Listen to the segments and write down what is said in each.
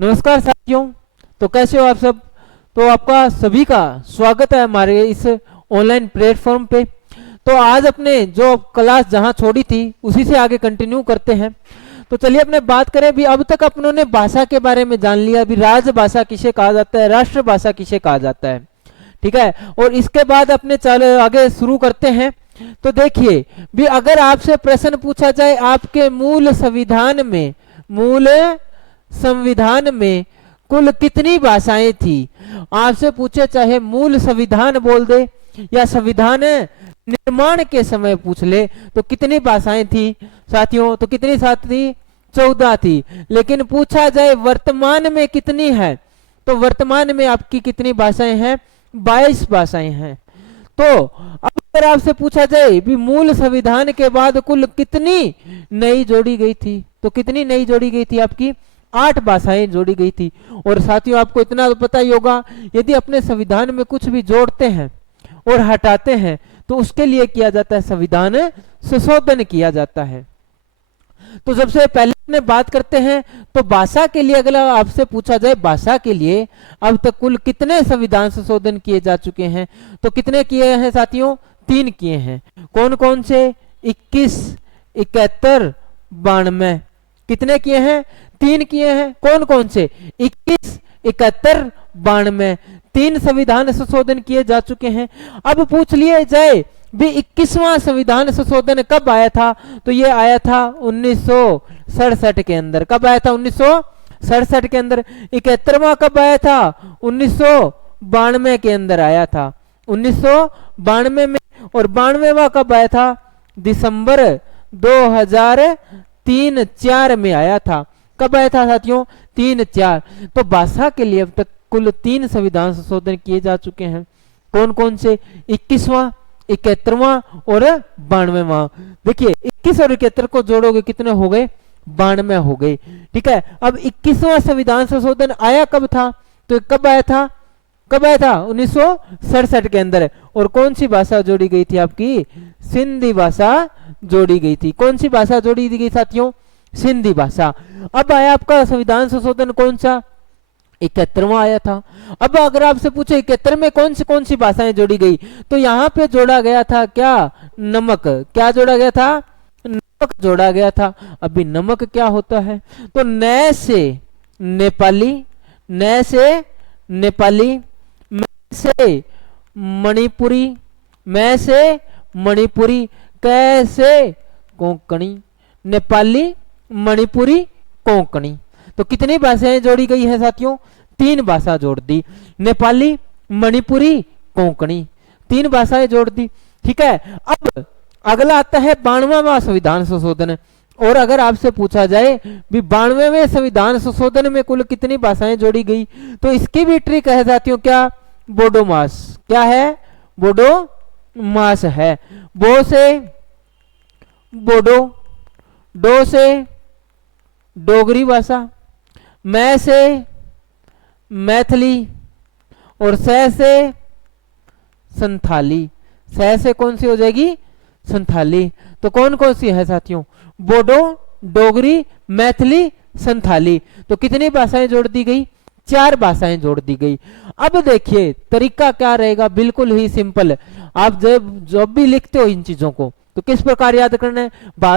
नमस्कार साथियों। तो कैसे हो आप सब। तो आपका सभी का स्वागत है हमारे इस ऑनलाइन प्लेटफॉर्म पे। तो आज अपने जो क्लास जहां छोड़ी थी उसी से आगे कंटिन्यू करते हैं। तो चलिए अपने बात करें। अभी अब तक अपनों ने भाषा के बारे में जान लिया। अभी राजभाषा किसे कहा जाता है, राष्ट्रभाषा किसे कहा जाता है, ठीक है। और इसके बाद अपने चलो आगे शुरू करते हैं। तो देखिए भी अगर आपसे प्रश्न पूछा जाए आपके मूल संविधान में कुल कितनी भाषाएं थी, आपसे पूछे चाहे मूल संविधान बोल दे या संविधान निर्माण के समय पूछ ले तो कितनी भाषाएं थी साथियों। तो कितनी साथ थी, 14 थी। लेकिन पूछा जाए वर्तमान में कितनी है, तो वर्तमान में आपकी कितनी भाषाएं हैं, 22 भाषाएं हैं। तो अब अगर आपसे पूछा जाए भी मूल संविधान के बाद कुल कितनी नई जोड़ी गई थी, तो कितनी नई जोड़ी गई थी, आपकी 8 भाषाएं जोड़ी गई थी। और साथियों आपको इतना तो पता ही होगा, यदि अपने संविधान में कुछ भी जोड़ते हैं और हटाते हैं तो उसके लिए किया जाता है संविधान संशोधन किया जाता है। तो सबसे पहले अपने बात करते हैं तो भाषा के लिए अगर आपसे पूछा जाए भाषा के लिए अब तक कुल कितने संविधान संशोधन किए जा चुके हैं, तो कितने किए हैं साथियों, 3 किए हैं। कौन कौन से, 21, 71, 92। कितने किए हैं, 3 किए हैं। कौन कौन से, 21, 71, 92, 3 संविधान संशोधन किए जा चुके हैं। अब पूछ लिए जाए भी 21वां संविधान संशोधन कब आया था, तो ये आया था 1967 के अंदर। कब आया था, 1967 के अंदर। 71वां कब आया था, 1992 के अंदर आया था, 1992 में। और 92वां कब आया था, दिसंबर 2003-04 में आया था। कब आया था साथियों, 3-4। तो भाषा के लिए अब तक कुल 3 संविधान संशोधन किए जा चुके हैं। कौन कौन से, 21वां, 71वां और 92वां। देखिए 21 और 71 को जोड़ोगे कितने हो गए, 92 हो गए, ठीक है। अब 21वां संविधान संशोधन आया कब था, तो कब आया था, 1967 के अंदर। और कौन सी भाषा जोड़ी गई थी, आपकी सिंधी भाषा जोड़ी गई थी। कौन सी भाषा जोड़ी गई साथियों, सिंधी भाषा। अब आया आपका संविधान संशोधन कौन सा, 71वां आया था। अब अगर आपसे पूछे 71 में कौन सी भाषाएं जोड़ी गई, तो यहाँ पे जोड़ा गया था क्या, नमक। क्या जोड़ा गया था, नमक जोड़ा गया था। अभी नमक क्या होता है, तो न से नेपाली, म से मणिपुरी, कैसे कोंकणी, नेपाली, मणिपुरी, कोंकणी। तो कितनी भाषाएं जोड़ी गई है साथियों, 3 भाषा जोड़ दी, नेपाली, मणिपुरी, कोंकणी, 3 भाषाएं जोड़ दी, ठीक है। अब अगला आता है 92वां संविधान संशोधन। और अगर आपसे पूछा जाए भी 92वें संविधान संशोधन में कुल कितनी भाषाएं जोड़ी गई, तो इसकी भी ट्रिक है साथियों, क्या, बोडो मास। क्या है, बोडो मास है। बो से बोडो, डो से डोगरी भाषा, मैं से मैथिली और सह से संथाली। सह से कौन सी हो जाएगी, संथाली। तो कौन कौन सी है साथियों, बोडो, डोगरी, मैथिली, संथाली। तो कितनी भाषाएं जोड़ दी गई, 4 भाषाएं जोड़ दी गई। अब देखिए तरीका क्या रहेगा, बिल्कुल ही सिंपल। आप जब भी लिखते हो इन चीजों को तो किस प्रकार याद करना है,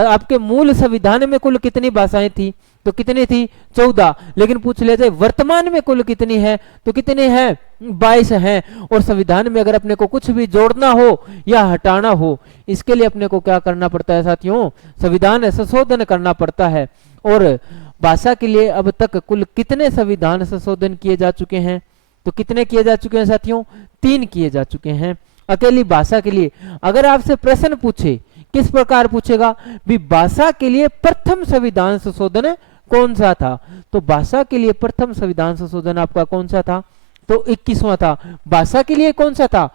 आपके मूल संविधान में कुल कितनी भाषाएं थी, तो कितनी थी, 14। लेकिन पूछ लिया जाए वर्तमान में कुल कितनी है, तो कितनी है, 22 है। और संविधान में अगर अपने को कुछ भी जोड़ना हो या हटाना हो, इसके लिए अपने को क्या करना पड़ता है साथियों, संविधान संशोधन करना पड़ता है। और भाषा के लिए अब तक कुल कितने संविधान संशोधन किए जा चुके हैं, तो कितने किए जा चुके हैं साथियों, 3 किए जा चुके हैं अकेली भाषा के लिए। अगर आपसे प्रश्न पूछे, किस प्रकार पूछेगा भी भाषा के लिए प्रथम संविधान संशोधन कौन सा था, तो भाषा के लिए प्रथम संविधान संशोधन आपका कौन सा था, तो 21वां था। भाषा के लिए कौन सा था,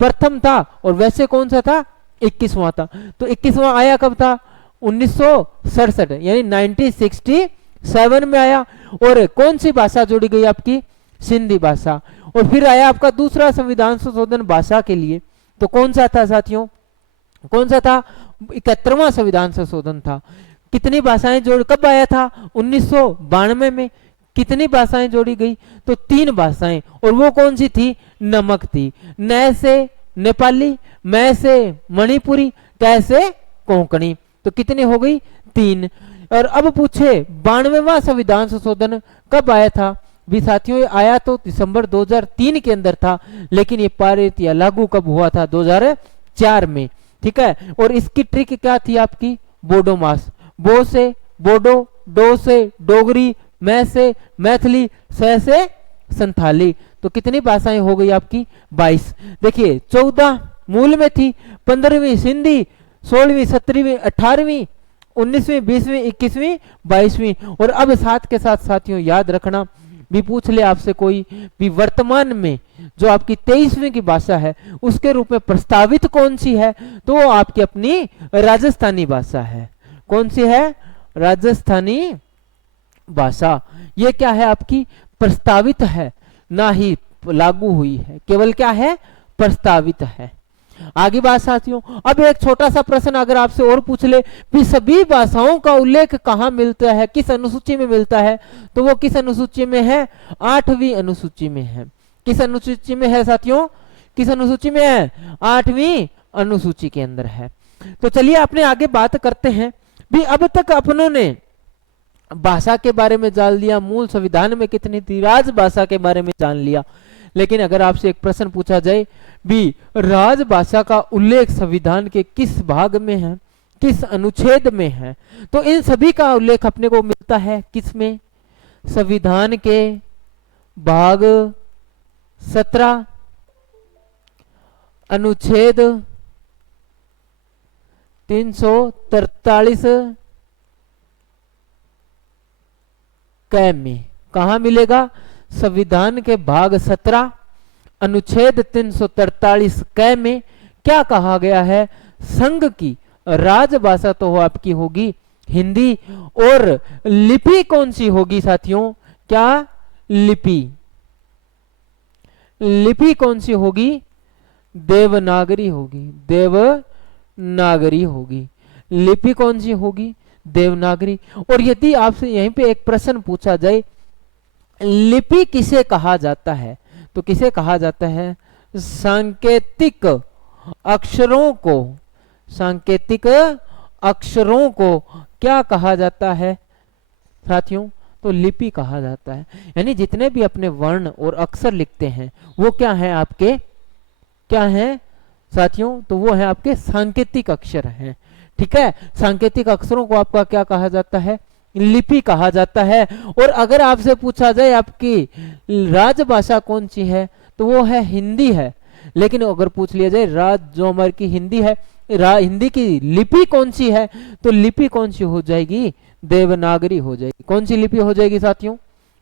प्रथम था। और वैसे कौन सा था, 21वां था। तो 21वां आया कब था, 1967 यानी 1967 में आया। और कौन सी भाषा जोड़ी गई, आपकी सिंधी भाषा। और फिर आया आपका दूसरा संविधान संशोधन भाषा के लिए, तो कौन सा था साथियों, कौन सा था, 71वां संविधान संशोधन था। कितनी भाषाएं जोड़, कब आया था, 1992 में। कितनी भाषाएं जोड़ी गई? तो 3 भाषाएं। और वो कौन सी थी? नमक थी। न से नेपाली, मैं से मणिपुरी, कै से कोंकणी। तो कितनी हो गई? 3। और अब पूछे 92वां संविधान संशोधन कब आया था? भी साथियों ये आया तो दिसंबर 2003 के अंदर था, लेकिन ये पारित या लागू कब हुआ था? 2004 में। ठीक है। और इसकी ट्रिक क्या थी आपकी? बोडो मास। बो से बोडो, डो से डोगरी, मैं से मैथिली, से संथाली। तो कितनी भाषाएं हो गई आपकी? 22। देखिए 14 मूल में थी, 15वीं सिंधी, 16वीं 17वीं 18वीं 19वीं 20वीं 21वीं 22वीं। और अब साथ के साथ साथियों याद रखना, भी पूछ ले आपसे कोई भी वर्तमान में जो आपकी 23वीं की भाषा है उसके रूप में प्रस्तावित कौन सी है? तो वो आपकी अपनी राजस्थानी भाषा है। कौन सी है? राजस्थानी भाषा। ये क्या है? आपकी प्रस्तावित है, ना ही लागू हुई है, केवल क्या है? प्रस्तावित है। आगे बात साथियों, अब एक छोटा सा प्रश्न अगर आपसे और पूछ ले कि सभी भाषाओं का उल्लेख कहाँ मिलता है, किस अनुसूची में मिलता है? तो वो किस अनुसूची में है? 8वीं अनुसूची में है। किस अनुसूची में है साथियों? किस अनुसूची में है? 8वीं अनुसूची के अंदर है। तो चलिए अपने आगे बात करते हैं। भी अब तक अपनों ने भाषा के बारे में जान लिया, मूल संविधान में कितनी थी, राजभाषा के बारे में जान लिया। लेकिन अगर आपसे एक प्रश्न पूछा जाए भी राजभाषा का उल्लेख संविधान के किस भाग में है, किस अनुच्छेद में है? तो इन सभी का उल्लेख अपने को मिलता है किस में? संविधान के भाग 17 अनुच्छेद 343 कै में। कहा मिलेगा? संविधान के भाग 17 अनुच्छेद 343 कै में क्या कहा गया है? संघ की राजभाषा तो आपकी होगी हिंदी, और लिपि कौन सी होगी साथियों? क्या लिपि? लिपि कौन सी होगी? देवनागरी होगी। देवनागरी होगी। लिपि कौन सी होगी? देवनागरी। और यदि आपसे यहीं पे एक प्रश्न पूछा जाए लिपि किसे कहा जाता है, तो किसे कहा जाता है? सांकेतिक अक्षरों को। सांकेतिक अक्षरों को क्या कहा जाता है साथियों? तो लिपि कहा जाता है। यानी जितने भी अपने वर्ण और अक्षर लिखते हैं वो क्या है आपके? क्या है साथियों? तो वो है आपके सांकेतिक अक्षर हैं। ठीक है। सांकेतिक अक्षरों को आपका क्या कहा जाता है? लिपि कहा जाता है। और अगर आपसे पूछा जाए आपकी राजभाषा कौन सी है, तो वो है हिंदी है। लेकिन अगर पूछ लिया जाए राज जो हमारी की हिंदी है, हिंदी की लिपि कौन सी है, तो लिपि कौन सी हो जाएगी? देवनागरी हो जाएगी। कौन सी लिपि हो जाएगी साथियों?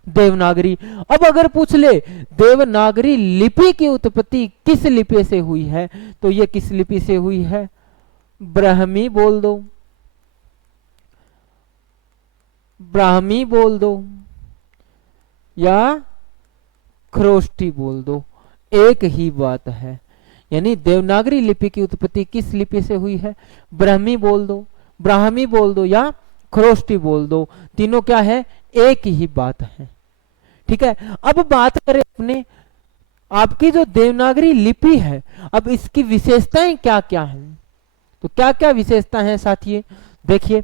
देवनागरी। अब अगर पूछ ले देवनागरी लिपि की उत्पत्ति किस लिपि से हुई है, तो ये किस लिपि से हुई है? ब्राह्मी बोल दो, ब्राह्मी बोल दो, या खरोष्टी बोल दो, एक ही बात है। यानी देवनागरी लिपि की उत्पत्ति किस लिपि से हुई है? ब्राह्मी बोल दो, ब्राह्मी बोल दो, या खरोष्टी बोल दो, तीनों क्या है? एक ही बात है। ठीक है। अब बात करें अपने आपकी जो देवनागरी लिपि है, अब इसकी विशेषताएं क्या क्या हैं? तो क्या क्या विशेषता है साथियों? देखिए,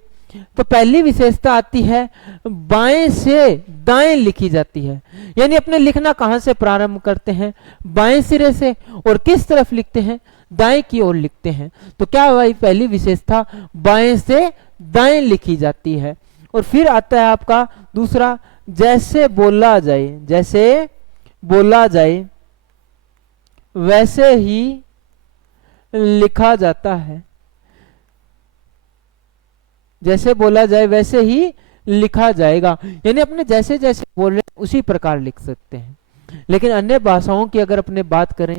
तो पहली विशेषता आती है बाएं से दाएं लिखी जाती है। यानी अपने लिखना कहां से प्रारंभ करते हैं? बाएं सिरे से। और किस तरफ लिखते हैं? दाएं की ओर लिखते हैं। तो क्या भाई पहली विशेषता बाएं से दाएं लिखी जाती है। और फिर आता है आपका दूसरा, जैसे बोला जाए, जैसे बोला जाए वैसे ही लिखा जाता है। जैसे बोला जाए वैसे ही लिखा जाएगा। यानी अपने जैसे जैसे बोल रहे हैं उसी प्रकार लिख सकते हैं। लेकिन अन्य भाषाओं की अगर अपने बात करें,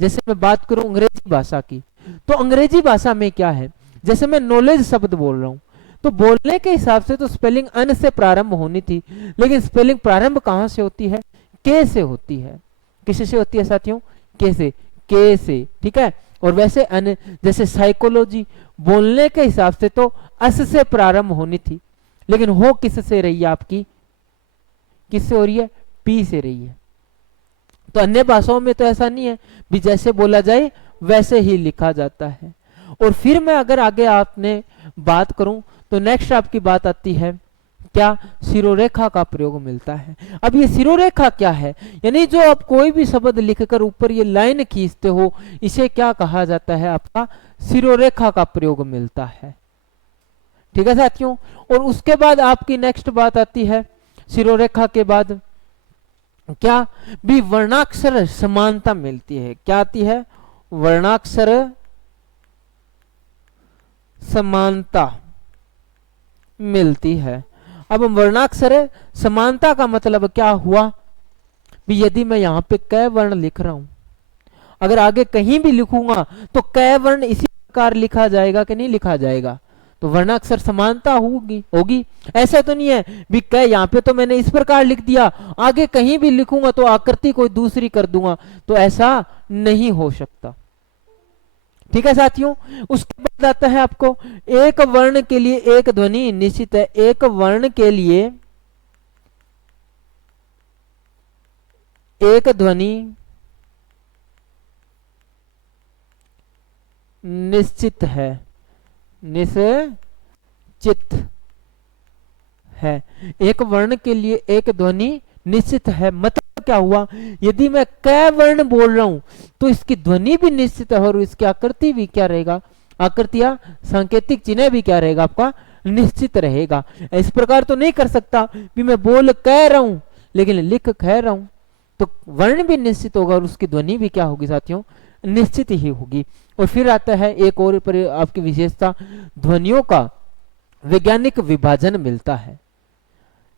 जैसे मैं बात करूं अंग्रेजी भाषा की, तो अंग्रेजी भाषा में क्या है? जैसे मैं नॉलेज शब्द बोल रहा हूं, तो बोलने के हिसाब से तो स्पेलिंग अन से प्रारंभ होनी थी, लेकिन स्पेलिंग प्रारंभ कहां से होती है? के से होती है। किससे होती है साथियों? के से। के से। ठीक है। और वैसे अन, जैसे साइकोलॉजी, बोलने के हिसाब से तो अस से प्रारंभ होनी थी, लेकिन हो किस से रही है आपकी? किससे हो रही है, पी से रही है। तो अन्य भाषाओं में तो ऐसा नहीं है, भी जैसे बोला जाए वैसे ही लिखा जाता है। और फिर मैं अगर आगे आपने बात करूं तो नेक्स्ट आपकी बात आती है क्या, सिरोरेखा का प्रयोग मिलता है। अब ये सिरोरेखा क्या है, यानी जो आप कोई भी शब्द लिखकर ऊपर ये लाइन खींचते हो, इसे क्या कहा जाता है, आपका सिरोरेखा का प्रयोग मिलता है। ठीक है साथियों। और उसके बाद आपकी नेक्स्ट बात आती है, सिरोरेखा के बाद क्या भी वर्णाक्षर समानता मिलती है। क्या आती है, वर्णाक्षर समानता मिलती है। अब वर्णाक्षर समानता का मतलब क्या हुआ, भी यदि मैं यहाँ पे क वर्ण लिख रहा हूं, अगर आगे कहीं भी लिखूंगा तो क वर्ण इसी प्रकार लिखा जाएगा कि नहीं लिखा जाएगा, तो वर्णाक्षर समानता होगी। ऐसा तो नहीं है भी क यहाँ पे तो मैंने इस प्रकार लिख दिया, आगे कहीं भी लिखूंगा तो आकृति कोई दूसरी कर दूंगा, तो ऐसा नहीं हो सकता। ठीक है साथियों। उसके बाद आता है आपको, एक वर्ण के लिए एक ध्वनि निश्चित है। एक वर्ण के लिए एक ध्वनि निश्चित है, निश्चित है। एक वर्ण के लिए एक ध्वनि निश्चित है, मतलब क्या हुआ, यदि मैं क वर्ण बोल रहा हूं तो इसकी ध्वनि भी निश्चित है और इसकी आकृति भी क्या रहेगा, आकृति या सांकेतिक चिन्ह भी क्या रहेगा, आपका निश्चित रहेगा। इस प्रकार तो नहीं कर सकता भी मैं बोल कह रहा हूं लेकिन लिख कह रहा हूं, तो वर्ण भी निश्चित होगा और उसकी ध्वनि भी क्या होगी साथियों, निश्चित ही होगी। और फिर आता है एक और पर आपकी विशेषता, ध्वनियों का वैज्ञानिक विभाजन मिलता है।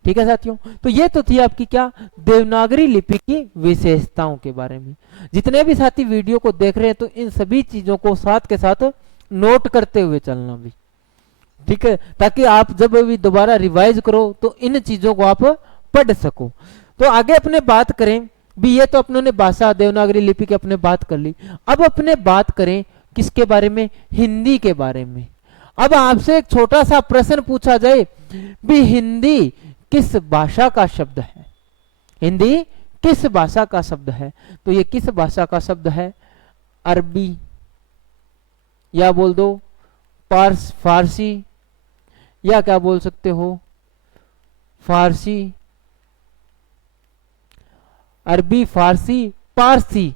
ठीक है साथियों। तो ये तो थी आपकी क्या, देवनागरी लिपि की विशेषताओं के बारे में। जितने भी साथी वीडियो को देख रहे हैं तो इन सभी चीजों को साथ के साथ नोट करते हुए चलना भी, ठीक है, ताकि आप जब भी दोबारा रिवाइज करो तो इन चीजों को आप पढ़ सको। तो आगे अपने बात करें भी, ये तो अपनों ने भाषा देवनागरी लिपि की अपने बात कर ली। अब अपने बात करें किसके बारे में, हिंदी के बारे में। अब आपसे एक छोटा सा प्रश्न पूछा जाए भी, हिंदी किस भाषा का शब्द है, हिंदी किस भाषा का शब्द है, तो ये किस भाषा का शब्द है, अरबी या बोल दो फारसी, या क्या बोल सकते हो, फारसी, अरबी, फारसी, पारसी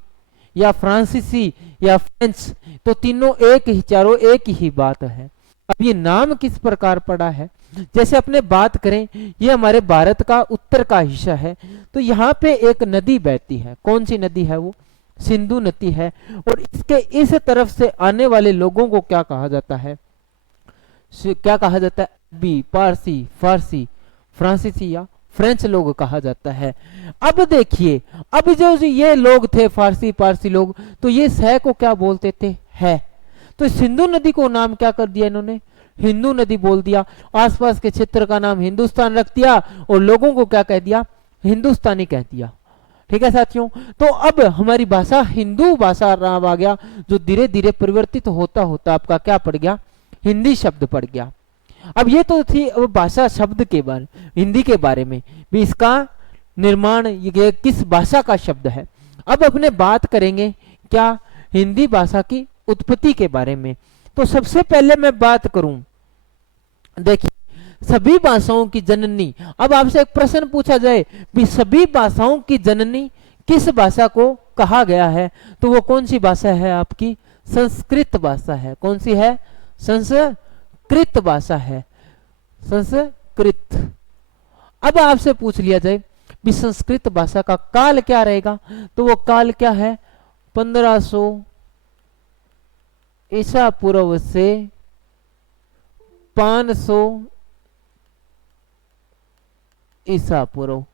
या फ्रांसीसी या फ्रेंच, तो तीनों एक ही, चारों एक ही बात है। अब ये नाम किस प्रकार पड़ा है, जैसे अपने बात करें ये हमारे भारत का उत्तर का हिस्सा है, तो यहाँ पे एक नदी बहती है। कौन सी नदी है वो, सिंधु नदी है। और इसके इस तरफ से आने वाले लोगों को क्या कहा जाता है, क्या कहा जाता है, अरबी, पारसी, फारसी, फ्रांसीसी या फ्रेंच लोग कहा जाता है। अब देखिए, अब जो ये लोग थे फारसी पारसी लोग, तो ये सह को क्या बोलते थे, है। तो सिंधु नदी को नाम क्या कर दिया इन्होंने, हिंदू नदी बोल दिया। आसपास के क्षेत्र का नाम हिंदुस्तान रख दिया और लोगों को क्या कह दिया, हिंदुस्तानी कह दिया। ठीक है साथियों। तो अब हमारी भाषा हिंदू भाषा नाम आ गया, जो धीरे धीरे परिवर्तित होता होता आपका क्या पड़ गया, हिंदी शब्द पड़ गया। अब ये तो थी भाषा शब्द के बारे, हिंदी के बारे में भी, इसका निर्माण ये किस भाषा का शब्द है। अब अपने बात करेंगे क्या, हिंदी भाषा की उत्पत्ति के बारे में। तो सबसे पहले मैं बात करूं, देखिए सभी भाषाओं की जननी, अब आपसे एक प्रश्न पूछा जाए भी सभी भाषाओं की जननी किस भाषा को कहा गया है, तो वो कौन सी भाषा है, आपकी संस्कृत भाषा है। कौन सी है, संस्कृत भाषा है, संस्कृत। अब आपसे पूछ लिया जाए भी संस्कृत भाषा का काल क्या रहेगा, तो वो काल क्या है, 1500 ईसा पूर्व से 500 ईसा पूर्व।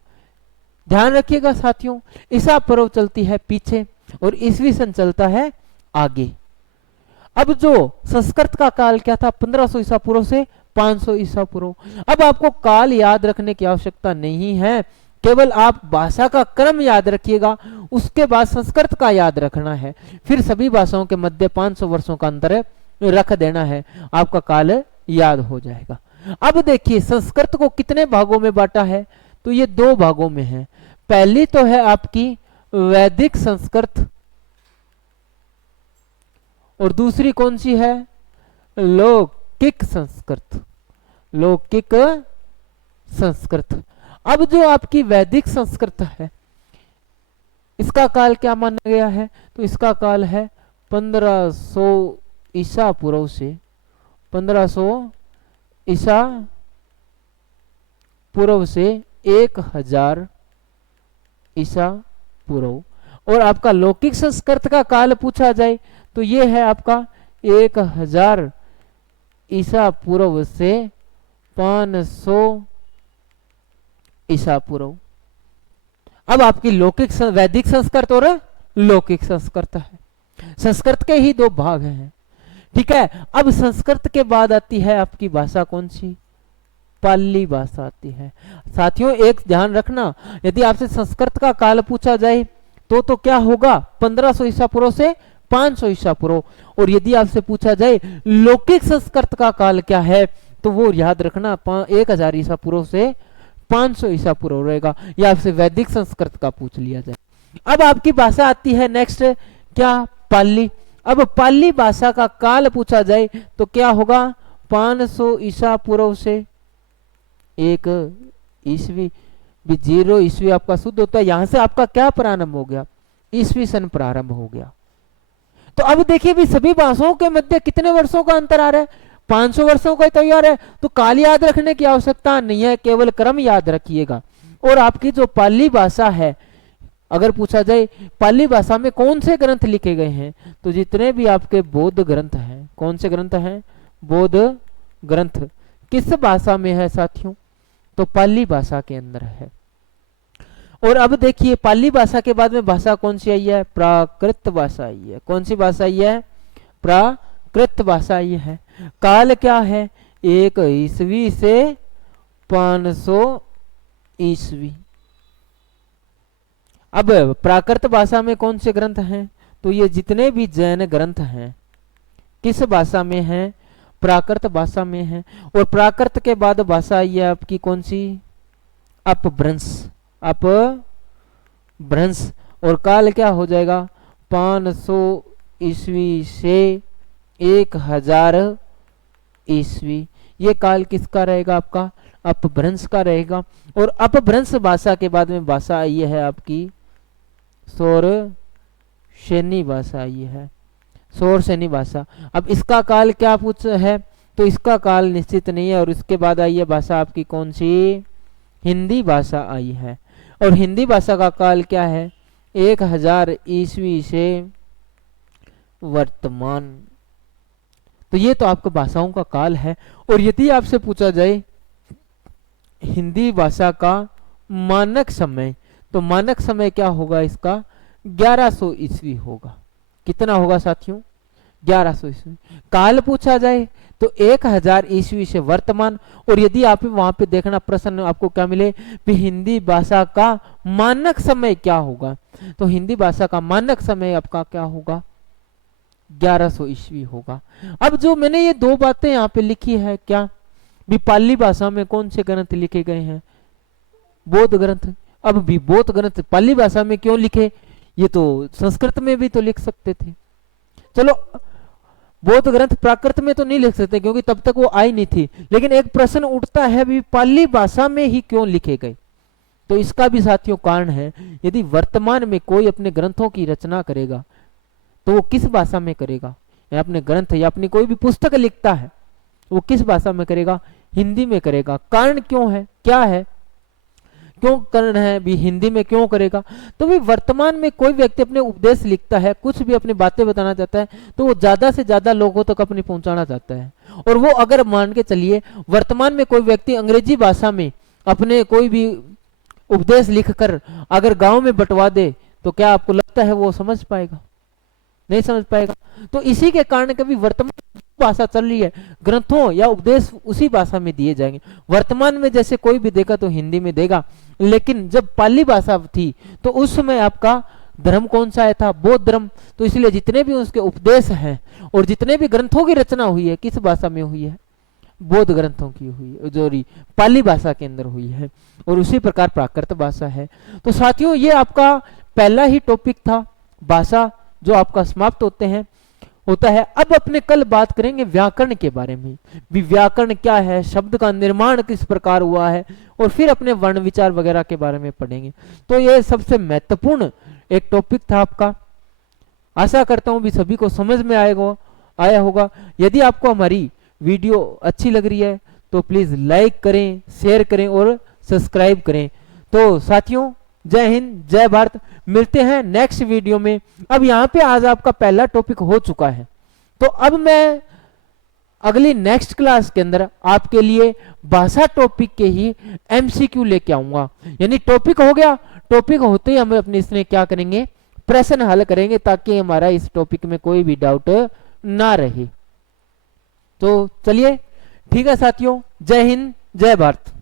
ध्यान रखिएगा साथियों, ईसा पूर्व चलती है पीछे और ईसवी सन चलता है आगे। अब जो संस्कृत का काल क्या था, 1500 ईसा पूर्व से 500 ईसा पूर्व। अब आपको काल याद रखने की आवश्यकता नहीं है, केवल आप भाषा का क्रम याद रखिएगा, उसके बाद संस्कृत का याद रखना है, फिर सभी भाषाओं के मध्य 500 वर्षों का अंतर रख देना है, आपका काल याद हो जाएगा। अब देखिए संस्कृत को कितने भागों में बांटा है, तो ये दो भागों में है। पहली तो है आपकी वैदिक संस्कृत और दूसरी कौन सी है? लौकिक संस्कृत। लौकिक संस्कृत। अब जो आपकी वैदिक संस्कृत है इसका काल क्या माना गया है? तो इसका काल है 1500 ईसा पूर्व से 1500 ईसा पूर्व से 1000 ईसा पूर्व। और आपका लौकिक संस्कृत का काल पूछा जाए तो ये है आपका 1000 ईसा पूर्व से 500 ईसा पूर्व। अब आपकी लौकिक वैदिक संस्कृत और लौकिक संस्कृत है। संस्कृत के ही दो भाग हैं, ठीक है। अब संस्कृत के बाद आती है आपकी भाषा कौन सी? पाली भाषा आती है। साथियों एक ध्यान रखना, यदि आपसे संस्कृत का काल पूछा जाए तो क्या होगा? 1500 ईसा पूर्व से 500 ईसा पूर्व। और यदि आपसे पूछा जाए लौकिक संस्कृत का काल क्या है तो वो याद रखना 1000 ईसा पूर्व से 500 ईसा पूर्व रहेगा। या आपसे वैदिक संस्कृत का पूछ लिया जाए। अब आपकी भाषा आती है नेक्स्ट क्या? पाली। अब पाली भाषा का काल पूछा जाए तो क्या होगा? 500 ईसा पूर्व से 1 ईस्वी। 0 ईस्वी आपका शुद्ध होता है। यहां से आपका क्या प्रारंभ हो गया? ईस्वी सन प्रारंभ हो गया। तो अब देखिए भी सभी भाषाओं के मध्य कितने वर्षों का अंतर आ रहा है? 500 वर्षों का तैयार है। तो काल याद रखने की आवश्यकता नहीं है, केवल क्रम याद रखिएगा। और आपकी जो पाली भाषा है, अगर पूछा जाए पाली भाषा में कौन से ग्रंथ लिखे गए हैं तो जितने भी आपके बौद्ध ग्रंथ हैं, कौन से ग्रंथ हैं? बौद्ध ग्रंथ। किस भाषा में है साथियों? तो पाली भाषा के अंदर है। और अब देखिए पाली भाषा के बाद में भाषा कौन सी आई है? प्राकृत भाषा आई है। कौन सी भाषा आई है? प्राकृत भाषा आई है। काल क्या है? 1 ईस्वी से 500 ईस्वी। अब प्राकृत भाषा में कौन से ग्रंथ हैं? तो ये जितने भी जैन ग्रंथ हैं किस भाषा में हैं? प्राकृत भाषा में हैं। और प्राकृत के बाद भाषा आई है आपकी कौन सी? अपभ्रंश। अपभ्रंश। और काल क्या हो जाएगा? 500 ईस्वी से 1000 ईस्वी। ये काल किसका रहेगा? आपका अपभ्रंश का रहेगा। और अपभ्रंश भाषा के बाद में भाषा आई है आपकी सौरसेनी भाषा आई है। सौरसेनी भाषा। अब इसका काल क्या पूछ है? तो इसका काल निश्चित नहीं है। और इसके बाद आई है भाषा आपकी कौन सी? हिंदी भाषा आई है। और हिंदी भाषा का काल क्या है? 1000 ईस्वी से वर्तमान। तो ये तो आपको भाषाओं का काल है। और यदि आपसे पूछा जाए हिंदी भाषा का मानक समय तो मानक समय क्या होगा? इसका 1100 ईस्वी होगा। कितना होगा साथियों? 1100 ईस्वी। काल पूछा जाए तो 1000 ईस्वी से वर्तमान। और यदि आप वहां पे देखना प्रश्न आपको क्या मिले कि हिंदी भाषा का मानक समय क्या होगा तो हिंदी भाषा का मानक समय आपका क्या होगा? 1100 ईस्वी होगा। अब जो मैंने ये दो बातें यहाँ पे लिखी है क्या? भी पाली भाषा में कौन से ग्रंथ लिखे गए हैं? बौद्ध ग्रंथ। अब भी बौद्ध ग्रंथ पाली भाषा में क्यों लिखे? ये तो संस्कृत में भी तो लिख सकते थे। चलो बौद्ध ग्रंथ प्राकृत में तो नहीं लिख सकते क्योंकि तब तक वो आई नहीं थी। लेकिन एक प्रश्न उठता है भी पाली भाषा में ही क्यों लिखे गए? तो इसका भी साथियों कारण है। यदि वर्तमान में कोई अपने ग्रंथों की रचना करेगा तो वो किस भाषा में करेगा? या अपने ग्रंथ या अपनी कोई भी पुस्तक लिखता है वो किस भाषा में करेगा? हिंदी में करेगा। कारण क्यों है? क्या है? क्यों कारण है भी हिंदी में क्यों करेगा? तो भी वर्तमान में कोई व्यक्ति अपने उपदेश लिखता है, कुछ भी अपनी बातें बताना चाहता है तो वो ज्यादा से ज्यादा लोगों तक अपनी पहुंचाना चाहता है। और वो अगर मान के चलिए वर्तमान में कोई व्यक्ति अंग्रेजी भाषा में अपने कोई भी उपदेश लिखकर अगर गांव में बंटवा दे तो क्या आपको लगता है वो समझ पाएगा? नहीं समझ पाएगा। तो इसी के कारण कभी वर्तमान भाषा चल रही है ग्रंथों या उपदेश उसी भाषा में दिए जाएंगे। वर्तमान में जैसे कोई भी देगा तो हिंदी में देगा। लेकिन जब पाली भाषा थी तो उस समय आपका धर्म कौन सा आया था? बौद्ध धर्म। तो इसलिए जितने भी उसके उपदेश हैं और जितने भी ग्रंथों की रचना हुई है किस भाषा में हुई है? बौद्ध ग्रंथों की हुई, जो पाली भाषा के अंदर हुई है, और उसी प्रकार प्राकृत भाषा है। तो साथियों ये आपका पहला ही टॉपिक था, भाषा, जो आपका समाप्त होता है। अब अपने कल बात करेंगे व्याकरण के बारे में, भी व्याकरण क्या है, शब्द का निर्माण किस प्रकार हुआ है, और फिर अपने वर्ण विचार वगैरह के बारे में पढ़ेंगे। तो ये सबसे महत्वपूर्ण एक टॉपिक था आपका। आशा करता हूं भी सभी को समझ में आया होगा। यदि आपको हमारी वीडियो अच्छी लग रही है तो प्लीज लाइक करें, शेयर करें और सब्सक्राइब करें। तो साथियों जय हिंद, जय भारत, मिलते हैं नेक्स्ट वीडियो में। अब यहाँ पे आज आपका पहला टॉपिक हो चुका है, तो अब मैं अगली नेक्स्ट क्लास के अंदर आपके लिए भाषा टॉपिक के ही एमसीक्यू लेके आऊंगा। यानी टॉपिक हो गया, टॉपिक होते ही हम अपने इसमें क्या करेंगे, प्रश्न हल करेंगे, ताकि हमारा इस टॉपिक में कोई भी डाउट ना रहे। तो चलिए ठीक है साथियों, जय हिंद, जय भारत।